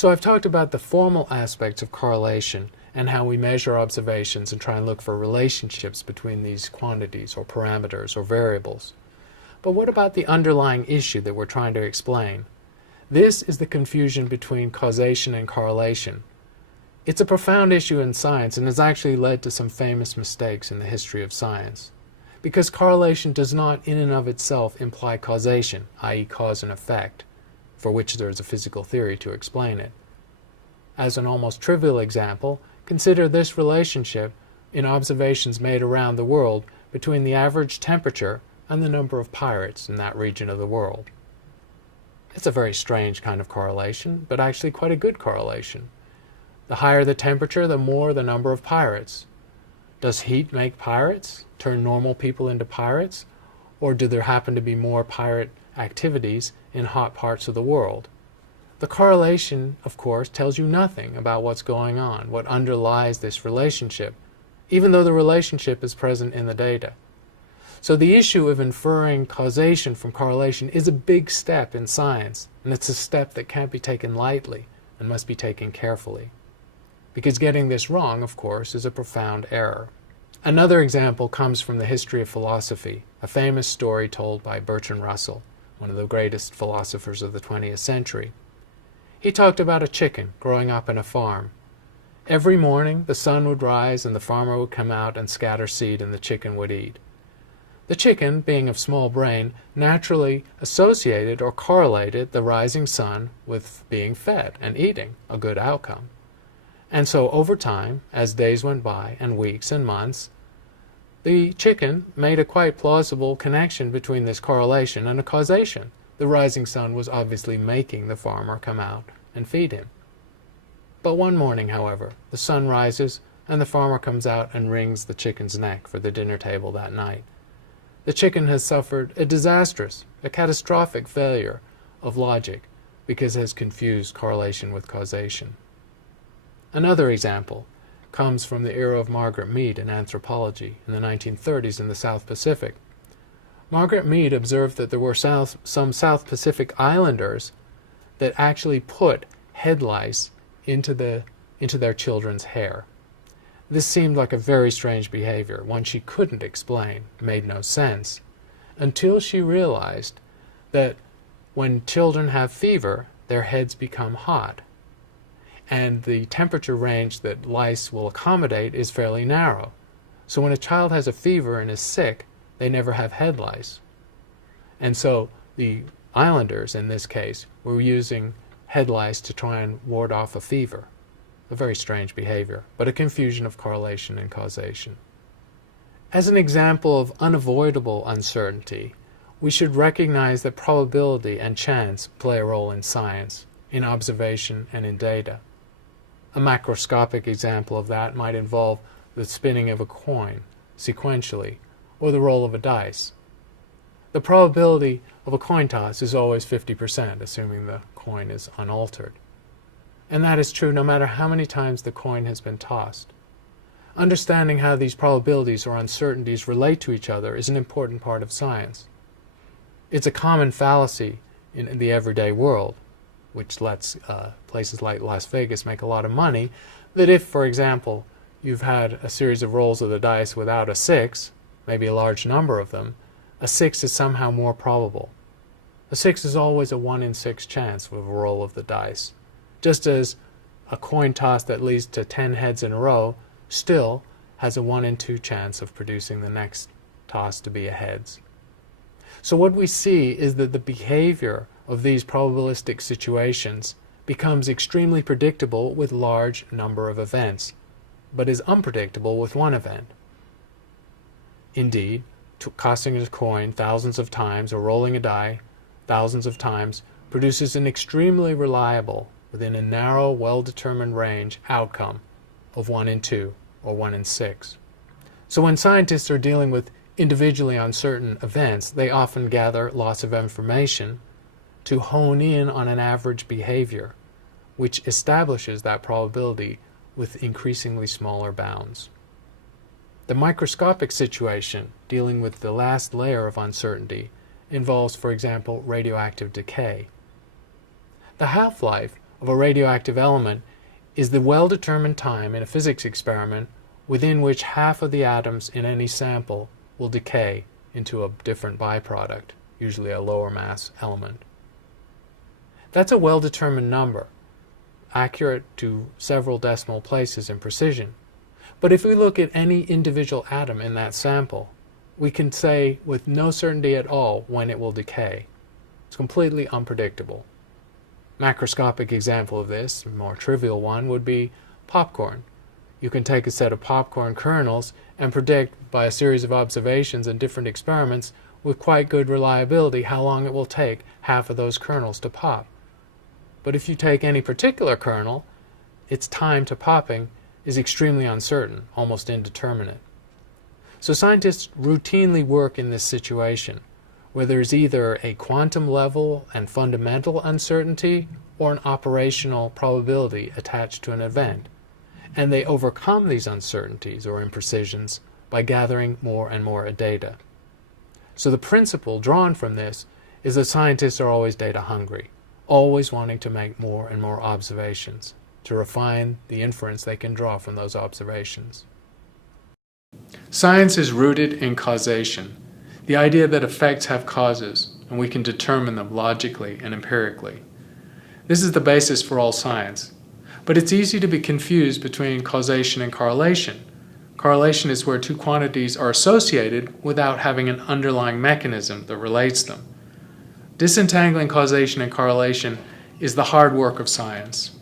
So I've talked about the formal aspects of correlation and how we measure observations and try and look for relationships between these quantities or parameters or variables. But what about the underlying issue that we're trying to explain? This is the confusion between causation and correlation. It's a profound issue in science and has actually led to some famous mistakes in the history of science. Because correlation does not in and of itself imply causation, i.e. cause and effect, for which there is a physical theory to explain it. As an almost trivial example, consider this relationship in observations made around the world between the average temperature and the number of pirates in that region of the world. It's a very strange kind of correlation, but actually quite a good correlation. The higher the temperature, the more the number of pirates. Does heat make pirates, turn normal people into pirates, or do there happen to be more pirate activities in hot parts of the world? The correlation, of course, tells you nothing about what's going on, what underlies this relationship, even though the relationship is present in the data. So the issue of inferring causation from correlation is a big step in science, and it's a step that can't be taken lightly and must be taken carefully. Because getting this wrong, of course, is a profound error. Another example comes from the history of philosophy, a famous story told by Bertrand Russell, one of the greatest philosophers of the 20th century. He talked about a chicken growing up in a farm. Every morning the sun would rise and the farmer would come out and scatter seed and the chicken would eat. The chicken, being of small brain, naturally associated or correlated the rising sun with being fed and eating, a good outcome. And so over time, as days went by and weeks and months, the chicken made a quite plausible connection between this correlation and a causation. The rising sun was obviously making the farmer come out and feed him. But one morning, however, the sun rises and the farmer comes out and wrings the chicken's neck for the dinner table that night. The chicken has suffered a disastrous, a catastrophic failure of logic because it has confused correlation with causation. Another example comes from the era of Margaret Mead in anthropology in the 1930s in the South Pacific. Margaret Mead observed that there were some South Pacific islanders that actually put head lice into their children's hair. This seemed like a very strange behavior, one she couldn't explain, made no sense, until she realized that when children have fever, their heads become hot, and the temperature range that lice will accommodate is fairly narrow. So when a child has a fever and is sick, they never have head lice. And so the islanders, in this case, were using head lice to try and ward off a fever. A very strange behavior, but a confusion of correlation and causation. As an example of unavoidable uncertainty, we should recognize that probability and chance play a role in science, in observation and in data. A macroscopic example of that might involve the spinning of a coin sequentially, or the roll of a dice. The probability of a coin toss is always 50%, assuming the coin is unaltered. And that is true no matter how many times the coin has been tossed. Understanding how these probabilities or uncertainties relate to each other is an important part of science. It's a common fallacy in the everyday world, which lets places like Las Vegas make a lot of money, that if, for example, you've had a series of rolls of the dice without a 6, maybe a large number of them, a 6 is somehow more probable. A 6 is always a 1 in 6 chance with a roll of the dice. Just as a coin toss that leads to 10 heads in a row still has a 1 in 2 chance of producing the next toss to be a heads. So what we see is that the behavior of these probabilistic situations becomes extremely predictable with large number of events, but is unpredictable with one event. Indeed, tossing a coin thousands of times or rolling a die thousands of times produces an extremely reliable, within a narrow, well-determined range outcome of 1 in 2 or 1 in 6. So when scientists are dealing with individually uncertain events, they often gather lots of information to hone in on an average behavior, which establishes that probability with increasingly smaller bounds. The microscopic situation, dealing with the last layer of uncertainty, involves, for example, radioactive decay. The half-life of a radioactive element is the well-determined time in a physics experiment within which half of the atoms in any sample will decay into a different byproduct, usually a lower mass element. That's a well-determined number, accurate to several decimal places in precision. But if we look at any individual atom in that sample, we can say with no certainty at all when it will decay. It's completely unpredictable. Macroscopic example of this, a more trivial one, would be popcorn. You can take a set of popcorn kernels and predict by a series of observations and different experiments with quite good reliability how long it will take half of those kernels to pop. But if you take any particular kernel, its time to popping is extremely uncertain, almost indeterminate. So scientists routinely work in this situation, where there's either a quantum level and fundamental uncertainty or an operational probability attached to an event. And they overcome these uncertainties or imprecisions by gathering more and more data. So the principle drawn from this is that scientists are always data hungry, always wanting to make more and more observations, to refine the inference they can draw from those observations. Science is rooted in causation, the idea that effects have causes, and we can determine them logically and empirically. This is the basis for all science, but it's easy to be confused between causation and correlation. Correlation is where two quantities are associated without having an underlying mechanism that relates them. Disentangling causation and correlation is the hard work of science.